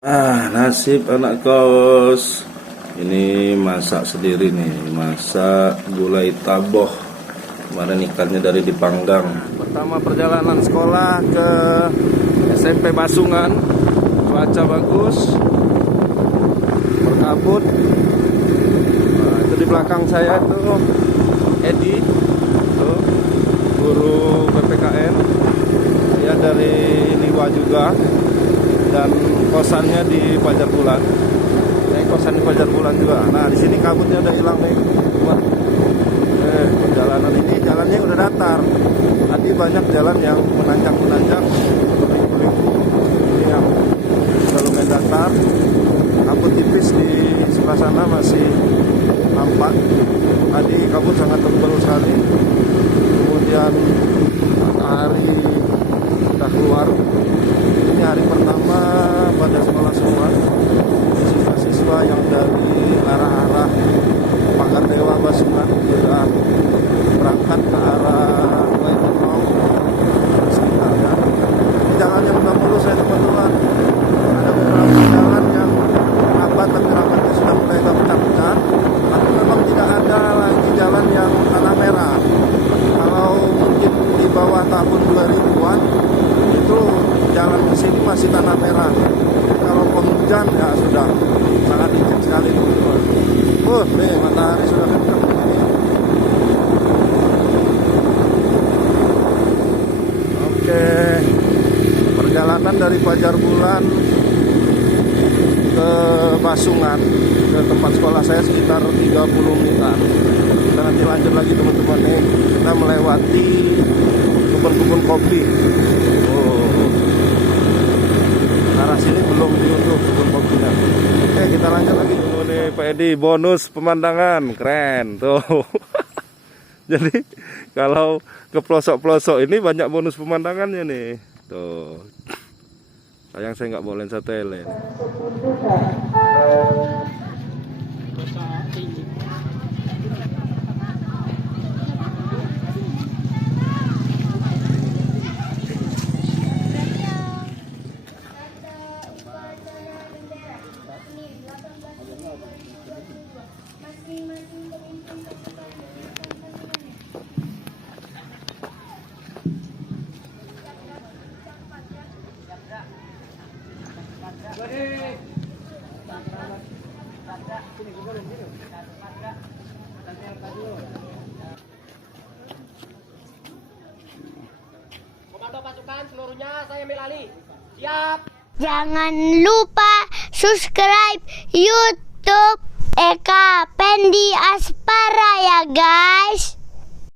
Nasib anak kos. Ini masak sendiri nih, masak gulai taboh. Kemarin ikannya dari dipanggang. Pertama perjalanan sekolah ke SMP Basungan. Cuaca bagus, berkabut. Itu di belakang saya tuh Edi, tuh guru PPKN. Dia dari Liwa juga. Dan kosannya di Fajar Bulan. Ini kosan di Fajar Bulan juga. Nah, di sini kabutnya udah hilang nih. Perjalanan ini jalannya udah datar. Tadi banyak jalan yang menanjak-menanjak, berliku-liku. Ini yang udah lumayan datar. Kabut tipis di sebelah sana masih nampak. Tadi kabut sangat tebal sekali. Kemudian matahari udah keluar. Ini hari pertama pada sekolah semua. Siswa-siswa yang dari arah-arah Pangkardewa Basungan sudah berangkat ke arah Waipunong sekitarnya. Jalan yang udah mulus ya teman-teman. Ada beberapa jalan yang apa tapi rapatnya sudah mulai agak pecah-pecah. Tapi memang tidak ada lagi jalan yang tanah merah. Kalau mungkin di bawah tahun 2000-an itu jalan ke sini masih tanah merah. Kalau penghujan ya sudah sangat licin sekali teman-teman. Nih matahari sudah kencang. Oke, perjalanan dari Fajar Bulan ke Basungan ke tempat sekolah saya sekitar 30 menitan. Kita nanti lanjut lagi teman-teman nih. Kita melewati kebun-kebun kopi. Arah sini belum diunduh kebun kopinya. Oke, kita lanjut lagi. Nih Pak Edi, bonus pemandangan keren tuh. Jadi kalau ke pelosok-pelosok ini banyak bonus pemandangannya nih. Tuh. Sayang saya nggak bawa lensa tele. Komando pasukan seluruhnya saya ambil alih. Siap. Jangan lupa subscribe YouTube Eka Pendi Aspara ya guys.